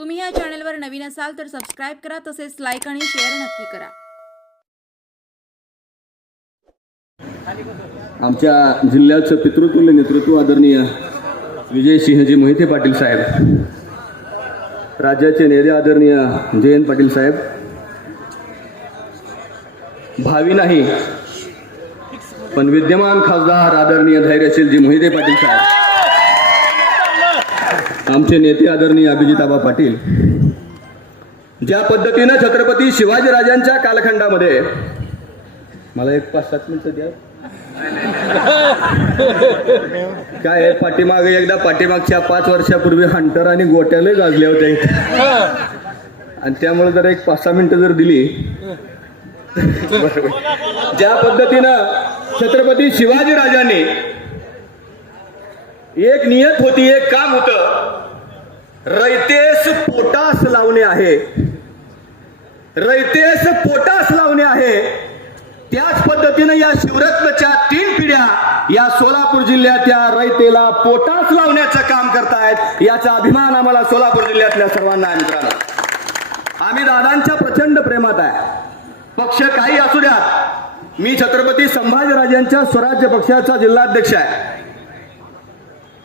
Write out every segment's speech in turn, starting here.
तुम्ही या चॅनलवर नवीन असाल तर सबस्क्राईब करा तसेच लाईक आणि शेअर नक्की करा. आमच्या जिल्ह्याचं पितृतुल्य नेतृत्व आदरणीय विजय सिंहजी मोहिते पाटील साहेब राज्याचे नेते आदरणीय जयंत पाटील साहेब भावी नाही पण विद्यमान खासदार आदरणीय धैर्यशीलजी मोहिते पाटील साहेब. आमचे नेते आदरणीय अभिजिताबा पाटील. ज्या पद्धतीनं छत्रपती शिवाजीराजांच्या कालखंडामध्ये मला एक पाच सात मिनिटं द्या. काय आहे? पाठीमागे एकदा पाठीमागच्या पाच वर्षापूर्वी हंटर आणि गोट्याला गाजले होते आणि त्यामुळे जर एक पाच सहा मिनिटं जर दिली ज्या पद्धतीनं छत्रपती शिवाजी राजांनी एक नियत होती एक काम होत. रैतेस पोटास लावणे आहे. रैतेस पोटास लावणे आहे. त्याच पद्धतीनं या शिवरत्नच्या तीन पिढ्या या सोलापूर जिल्ह्यातल्या रयतेला पोटास लावण्याचं काम करतायत. याचा अभिमान आम्हाला सोलापूर जिल्ह्यातल्या सर्वांना आहे मित्रांनो. आम्ही दादांच्या प्रचंड प्रेमात आहे. पक्ष काही असू द्या. मी छत्रपती संभाजीराजांच्या स्वराज्य पक्षाचा जिल्हाध्यक्ष आहे.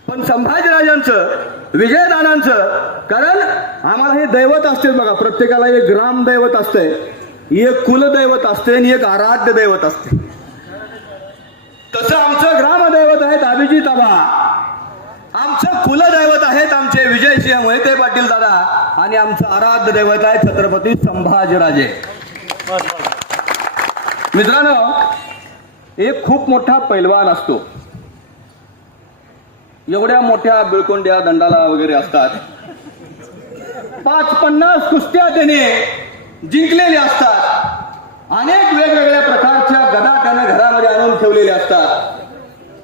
पण संभाजीराजांचं विजयदानांचं कारण आम्हाला हे दैवत असते बघा प्रत्येकाला एक ग्रामदैवत असतंय एक कुलदैवत असते आणि एक आराध्य दैवत असते तसं आमचं ग्रामदैवत आहेत अभिजित आबा. आमचं कुलदैवत आहेत आमचे विजयसिंह मोहिते पाटील दादा आणि आमचं आराध्य दैवत आहे छत्रपती संभाजीराजे. मित्रांनो एक खूप मोठा पैलवान असतो. एवढ्या मोठ्या बिळकोंड्या दंडाला वगैरे असतात. पाच पन्नास कुस्त्या त्याने जिंकलेले असतात. अनेक वेगवेगळ्या प्रकारच्या गदा त्याने घरामध्ये आणून ठेवलेले असतात.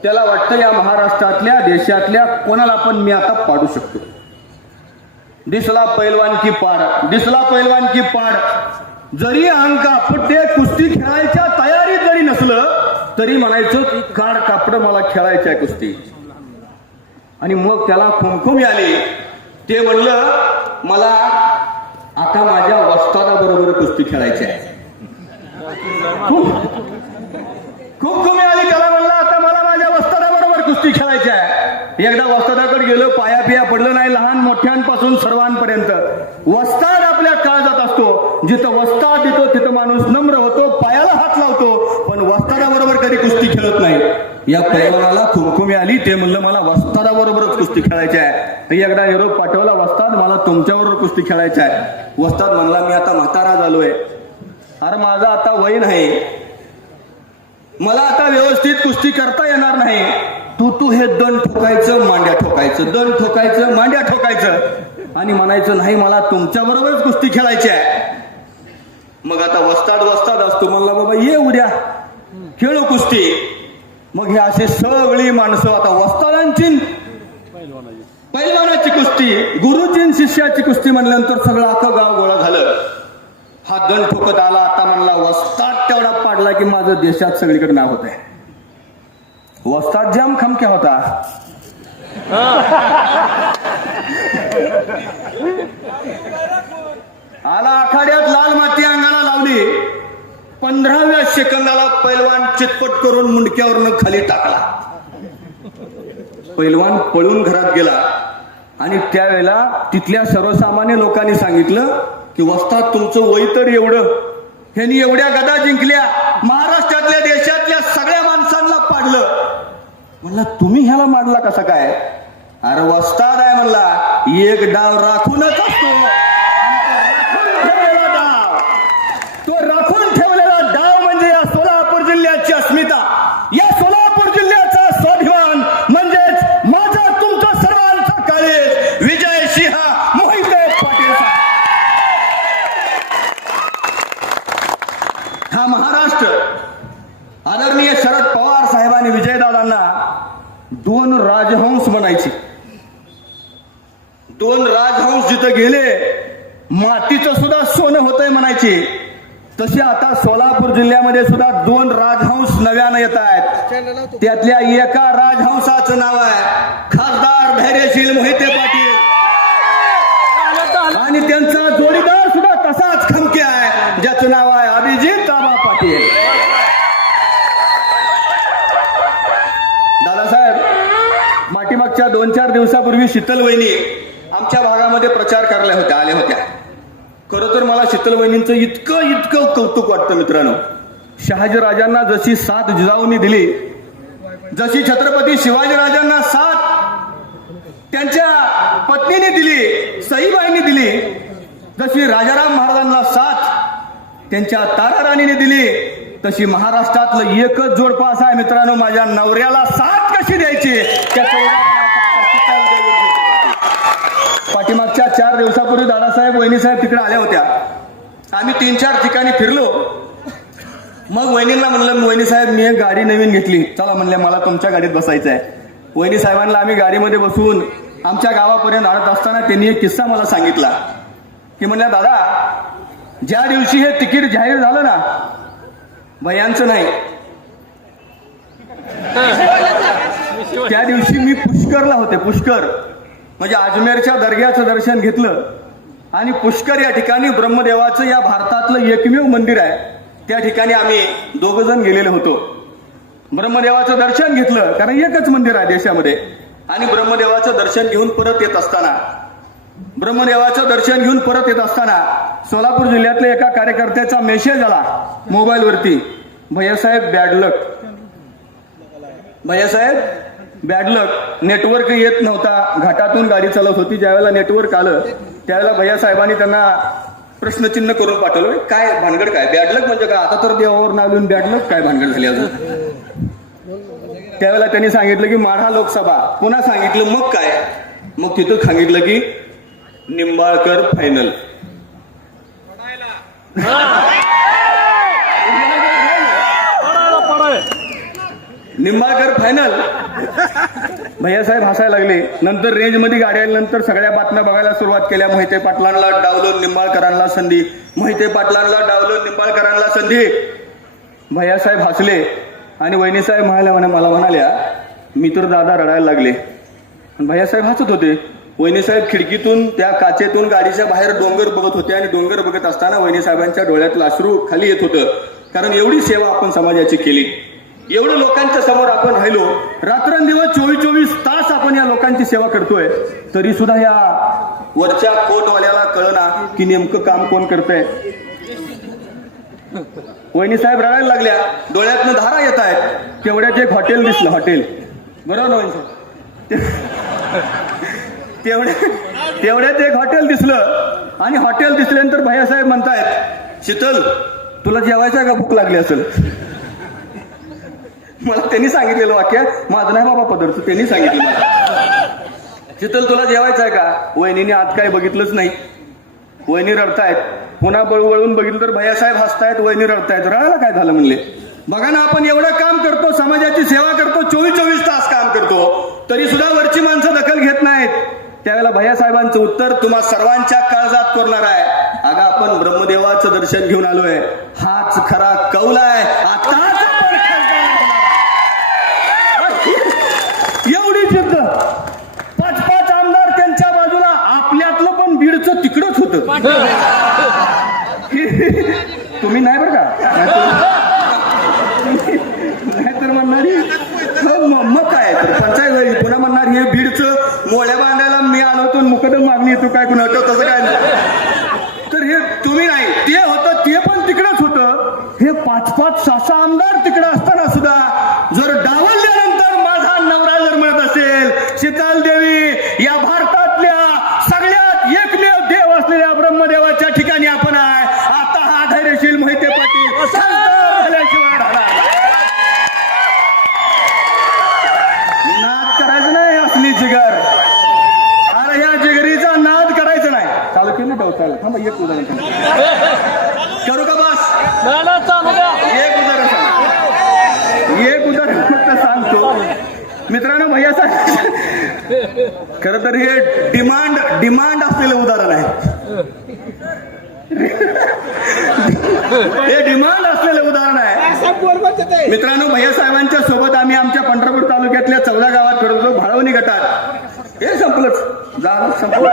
त्याला वाटतं या महाराष्ट्रातल्या देशातल्या कोणाला पण मी आता पाडू शकतो. दिसला पैलवान की पाड दिसला पैलवान की पाड. जरी अंका ते कुस्ती खेळायच्या तयारीत जरी नसलं तरी म्हणायचं काड कापड मला खेळायचं आहे कुस्ती. आणि मग त्याला खुमखुमी आली ते म्हणलं मला आता माझ्या वस्तादाबरोबर कुस्ती खेळायची आहे. खूप कमी आली त्याला म्हणलं आता मला माझ्या वस्तादाबरोबर कुस्ती खेळायची आहे. एकदा वस्तादाकडे गेलो पाया पिया पडलं नाही लहान मोठ्यांपासून सर्वांपर्यंत. वस्ताद आपल्या काळजात असतो. जिथं वस्ताद येतो तिथं माणूस नम्र होतो पायाला हात लावतो. पण वस्तादाबरोबर कधी कुस्ती खेळत नाही. या पैलवानाला खुमखुमी आली. ते म्हणलं मला वस्तादाबरोबरच कुस्ती खेळायची आहे. एकदा युरोप पाठवला वस्ताद मला तुमच्याबरोबर कुस्ती खेळायची आहे. वस्ताद म्हणला मी आता म्हातारा झालोय. अरे माझा आता वय नाही. मला आता व्यवस्थित कुस्ती करता येणार नाही. तू तू हे दंड ठोकायचं मांड्या ठोकायचं दंड ठोकायचं मांड्या ठोकायचं. आणि म्हणायचं नाही मला तुमच्या बरोबरच कुस्ती खेळायची आहे. मग आता वस्ताड वस्ताद असतो. म्हणला बाबा ये उद्या. खेळू कुस्ती. मग हे अशी सगळी माणसं आता वस्तादांची पैलवानाची कुस्ती गुरुची शिष्याची कुस्ती म्हणल्यानंतर सगळं अख्खं गाव गोळा झालं. हा दंड ठोकत आला आता म्हणला वस्ताद तेवढा पाडला की माझं देशात सगळीकडे नाव होत आहे वस्ताद जाम खमक्या होता. आला आखाड्यात लाल माती अंगाला लावली. पंधराव्या सेकंदाला पैलवान चितपट करून मुंडक्यावरनं खाली टाकला. पैलवान पळून घरात गेला आणि त्यावेळेला तिथल्या सर्वसामान्य लोकांनी सांगितलं की वस्ताद तुमचं वय तर एवढं. ह्यांनी एवढ्या गदा जिंकल्या. महाराष्ट्रातल्या देशातल्या सगळ्या माणसांना पाडलं. म्हणला तुम्ही ह्याला मारला कसा काय? अरे वस्ताद आहे म्हणला एक डाव राखूनच असतो ठेवलेला डाव. तो राखून ठेवलेला डाव म्हणजे या सोलापूर जिल्ह्याची अस्मिता या सोलापूर जिल्ह्याचा स्वाभिमान म्हणजेच माझा तुमचा सर्वांचा काळेज विजय सिंह मोहिते पाटील साहेब. हा महाराष्ट्र आदरणीय शरद पवार साहेबांनी विजयदादांना दोन राजहंस बनायचे दोन राजहंस जिथं गेले मातीचं सुद्धा सोनं होतंय म्हणायचे तसे आता मध्ये सुद्धा दोन राजहंस नव्यानं येत आहेत. त्यातल्या एका राजहंसाचं नाव आहे खासदार धैर्यशील मोहिते पाटील. आणि त्यांचा जोडीदार सुद्धा तसाच खमके आहे ज्याचं नाव आहे अभिजित दादा पाटील. दादासाहेब माटीमागच्या दोन चार दिवसापूर्वी शीतल वहिनी आमच्या भागामध्ये प्रचार करायला होत्या आल्या होत्या. खरं तर मला शीतल वहिनींचं इतकं इतकं कौतुक वाटतं मित्रांनो. शहाजीराजांना जशी साथ जिजाऊंनी दिली जशी छत्रपती शिवाजीराजांना साथ त्यांच्या पत्नीने दिली सईबाईंनी दिली जशी राजाराम महाराजांना साथ त्यांच्या ताराराणीने दिली तशी महाराष्ट्रातलं एकच जोडपा असा आहे मित्रांनो माझ्या नवऱ्याला साथ कशी द्यायची? पाठीमागच्या चार दिवसापूर्वी दादासाहेब वहिनीसाहेब तिकडे आल्या होत्या. आम्ही तीन चार ठिकाणी फिरलो. मग वहिनींना म्हणलं वहिनी साहेब मी एक गाडी नवीन घेतली. चला म्हणले मला तुमच्या गाडीत बसायचं आहे वहिनी साहेबांना आम्ही गाडीमध्ये बसून आमच्या गावापर्यंत आणत असताना त्यांनी एक किस्सा मला सांगितला. की म्हणल्या दादा ज्या दिवशी हे तिकीट जाहीर झालं ना भयांचं नाही. त्या दिवशी मी पुष्करला होते पुष्कर. म्हणजे अजमेरच्या दर्ग्याचं दर्शन घेतलं. आणि पुष्कर या ठिकाणी ब्रह्मदेवाचं या भारतातलं एकमेव मंदिर आहे. त्या ठिकाणी आम्ही दोघ जण गेलेलो होतो. ब्रह्मदेवाचं दर्शन घेतलं कारण एकच मंदिर आहे देशामध्ये. आणि ब्रह्मदेवाचं दर्शन घेऊन परत येत असताना ब्रह्मदेवाचं दर्शन घेऊन परत येत असताना सोलापूर जिल्ह्यातल्या एका कार्यकर्त्याचा मेसेज आला मोबाईलवरती. भैयासाहेब बॅडलक भैयासाहेब बॅडलक नेटवर्क येत नव्हता. घाटातून गाडी चालत होती. ज्यावेळेला नेटवर्क आलं त्यावेळेला भैयासाहेबांनी त्यांना प्रश्नचिन्ह करून पाठवलं काय भानगड काय? बॅडलक म्हणजे काय? आता तर देवावर नाव लिहून बॅडलक काय भानगड झाली अजून? त्यावेळेला त्यांनी सांगितलं की माढा लोकसभा. पुन्हा सांगितलं मग काय? मग तिथं सांगितलं की निंबाळकर फायनल निंबाळकर फायनल भैयासाहेब हसायला लागले. नंतर रेंजमध्ये गाडी आल्यानंतर सगळ्या बातम्या बघायला सुरुवात केल्या. मोहिते पाटलांना डावलून निंबाळकरांना संधी. मोहिते पाटलांना डावलून निंबाळकरांना संधी. भैयासाहेब हसले आणि वहिनीसाहेब म्हणाल्या म्हणे मला म्हणाल्या मी तर दादा रडायला लागले. भैयासाहेब हसत होते. वहिनीसाहेब खिडकीतून त्या काचेतून गाडीच्या बाहेर डोंगर बघत होते आणि डोंगर बघत असताना वहिनीसाहेबांच्या डोळ्यातलं अश्रू खाली येत होतं. कारण एवढी सेवा आपण समाजाची केली. एवढं लोकांच्या समोर आपण राहिलो. रात्रंदिवस चोवीस चोवीस तास आपण या लोकांची सेवा करतोय. तरी सुद्धा या वरच्या कोटवाल्याला कळना की नेमकं काम कोण करतय. वहिनी साहेब रडायला लागल्या. डोळ्यातनं धारा येत आहेत. तेवढ्यात एक हॉटेल दिसलं हॉटेल. बरोबर ना वहिनी साहेब? तेवढ्या तेवढ्यात एक हॉटेल दिसलं. आणि हॉटेल दिसल्यानंतर भैयासाहेब म्हणतायत शीतल तुला जेवायचं आहे का? भूक लागली असेल. मला त्यांनी सांगितलेलं वाक्य माझं नाही बाबा पदरचं त्यांनी सांगितलं शीतल तुला जेवायचं आहे का? वहिनीने आज काही बघितलंच नाही. वहिनी रडतायत. पुन्हा बळूवळून बघितलं तर भैयासाहेब हसतायत वहिनी रडतायत. रडायला काय झालं म्हणले? बघा ना आपण एवढं काम करतो समाजाची सेवा करतो चोवीस चोवीस तास काम करतो तरी सुद्धा वरची माणसं दखल घेत नाहीत. त्यावेळेला भैयासाहेबांचं उत्तर तुम्हा सर्वांच्या काळजात करणार आहे. अगं आपण ब्रह्मदेवाचं दर्शन घेऊन आलोय. हाच खरा कौल आहे आताच आपण खासदार होणार. एवढी जिद्द पाच पाच आमदार त्यांच्या बाजूला आपल्यातलं पण बीडचं तिकडच होत तुम्ही नाही बरं का? नाहीतर- म्हणणारी हो, मग काय? तर पंचायत पुन्हा म्हणणार हे बीडचं मोळ्या बांधायला मी आलो होतो मुकदम मागणी येतो काय कुणा तसं काय नाही. तर हे तुम्ही नाही ते होतं ते पण तिकडच होतं हे पाच पाच सहा सहा आमदार तिकडे असताना सुद्धा जर डावलल्यानंतर माझा नवरा जर म्हणत असेल शीतल देवी या भारतातल्या सगळ्यात एकमेव देव असलेल्या ब्रह्मदेवाच्या ठिकाणी आपण आहे आता हा धैर्यशील मोहिते पाटील खासदार झाल्याशिवाय राहणार नाद करायचं नाही असली जिगर अरे ह्या जिगरीचा नाद करायचा नाही चालू केलं ना चालू थांबा एक उदाहरण सांगतो. करू का बस एक उदाहरण सांग एक उदाहरण फक्त सांगतो मित्रांनो भैया सांग खर तर हे डिमांड डिमांड असलेलं उदाहरण आहे. हे डिमांड असलेलं उदाहरण आहे. मित्रांनो भैया साहेबांच्या सोबत आम्ही आमच्या पंढरपूर तालुक्यातल्या चौदा गावात फिरत होतो भाळवणी गटात. हे संपलंच. झालं संपलं.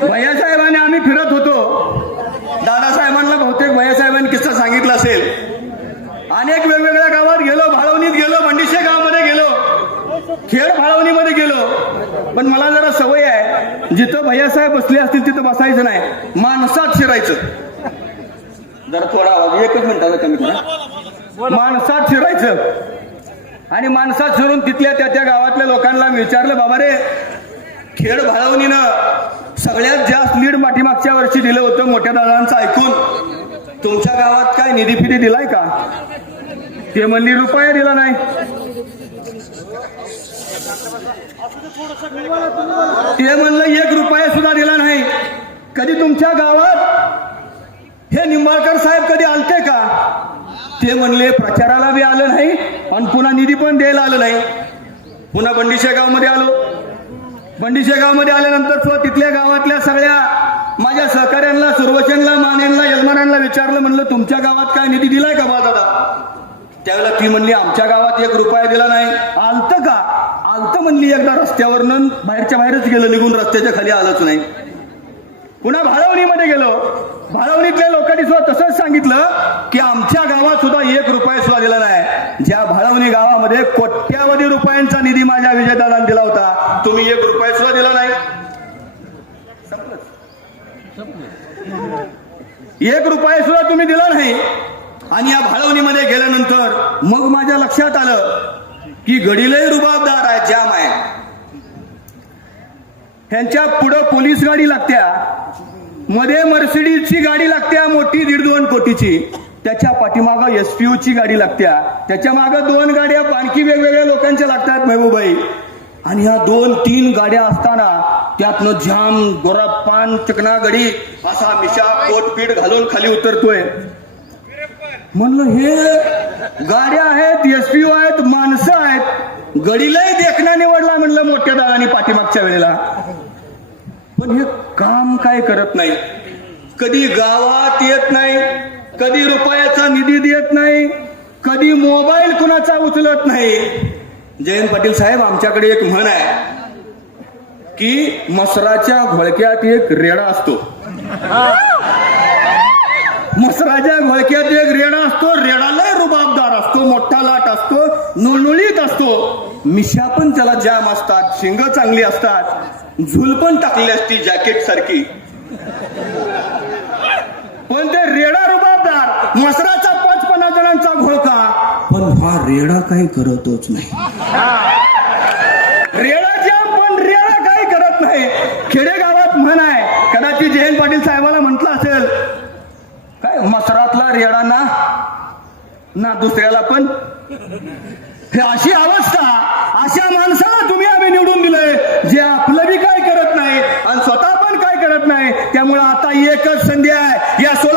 भैयासाहेबांनी आम्ही फिरत होतो दादासाहेबांना बहुतेक भैयासाहेबांनी किस्सा सांगितला असेल अनेक वेगवेगळ्या गावात गेलो भाळवणीत गेलो बंडिशे गावामध्ये गेलो खेळ भाळवणीमध्ये गेलो. पण मला जरा सवय आहे जिथं भैयासाहेब बसले असतील तिथं बसायचं नाही. माणसात शिरायचं. जरा थोडा आवाज एकच मिनिटाचा कमी करा. माणसात शिरायचं. आणि माणसात शिरून तिथल्या त्या त्या गावातल्या लोकांना विचारलं बाबा रे खेळ भाळवणीनं सगळ्यात जास्त लीड पाठीमागच्या वर्षी दिलं होतं मोठ्या दादांचं ऐकून. तुमच्या गावात काय निधी फिरी दिलाय का? ते म्हणली रुपया दिला नाही. ते म्हणलं एक रुपया सुद्धा दिला नाही. कधी तुमच्या गावात हे निंबाळकर साहेब कधी आलते का? ते म्हणले प्रचाराला बी आलं नाही आणि पुन्हा निधी पण द्यायला आलं नाही. पुन्हा बंडीशे गावमध्ये आलो. बंडीशे गावमध्ये आल्यानंतर सुद्धा तिथल्या गावातल्या सगळ्या माझ्या सहकाऱ्यांना सुरवचनला मानेनला यजमानांना विचारलं म्हणलं तुमच्या गावात काय निधी दिलाय का बा दादा त्यावेळेला ती म्हणली आमच्या गावात एक रुपया दिला नाही. आलत का? आलतं म्हणली एकदा रस्त्यावरनं बाहेरच्या बाहेरच गेलं निघून रस्त्याच्या खाली आलंच नाही. पुन्हा भाळवणीमध्ये गेलो. भाळवणीतल्या लोकांनी सुद्धा तसंच सांगितलं की आमच्या गावात सुद्धा एक रुपया सुद्धा दिला नाही. ज्या भाळवणी गावामध्ये कोट्यावधी रुपयांचा निधी माझ्या विजयदादांना दिला होता तुम्ही एक रुपया सुद्धा दिला नाही. एक रुपया सुद्धा तुम्ही दिला नाही. आणि या भाळवणीमध्ये गेल्यानंतर मग माझ्या लक्षात आलं की गडीलही रुबाबदार आहे जाम आहे. ह्यांच्या पुढं पोलीस गाडी लागत्या. मध्ये मर्सिडीजची गाडी लागत्या मोठी दीड दोन कोटीची. त्याच्या पाठीमागं एस ची गाडी लागत्या. त्याच्या मागं दोन गाड्या आणखी वेगवेगळ्या लोकांच्या लागतात महबूबाई. आणि ह्या दोन तीन गाड्या असताना त्यातनं जाम गोरापान चिकना गडी असा मिशा कोटपीट घालून खाली उतरतोय. म्हणलं हे गाड्या आहेत एसपीओ आहेत गडीलाही देखना निवडला म्हणलं मोठ्या दादानी पाठीमागच्या वेळेला. पण हे काम काय करत नाही. कधी गावात येत नाही कधी रुपयाचा निधी देत नाही कधी मोबाईल कुणाचा उचलत नाही. जयंत पाटील साहेब आमच्याकडे एक म्हण आहे की मसराच्या घोळक्यात एक रेडा असतो. मसराच्या घोळक्यात एक रेडा असतो रेडाला रुबाबदार असतो मोठा लाट असतो नुळनुळीत असतो. मिशा पण त्याला जाम असतात शिंग चांगली असतात. झुल पण टाकली असती जॅकेट सारखी. पण ते रेडा रुबाबदार मसराचा पाच पन्नास जणांचा घोळका. पण हा रेडा काही करतच नाही. रेडा जाम पण रेडा काही करत नाही. खेडेगावात म्हण आहे कदाचित जयंत पाटील साहेबाला म्हटलं असेल काय मसरातला रेडा ना ना दुसऱ्याला पण? हे अशी अवस्था अशा माणसाला तुम्ही आम्ही निवडून दिलंय जे आपलं बी काय करत नाही आणि स्वतः पण काय करत नाही. त्यामुळे आता एकच संधी आहे या सोलापूर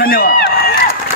ಧನ್ಯವಾದ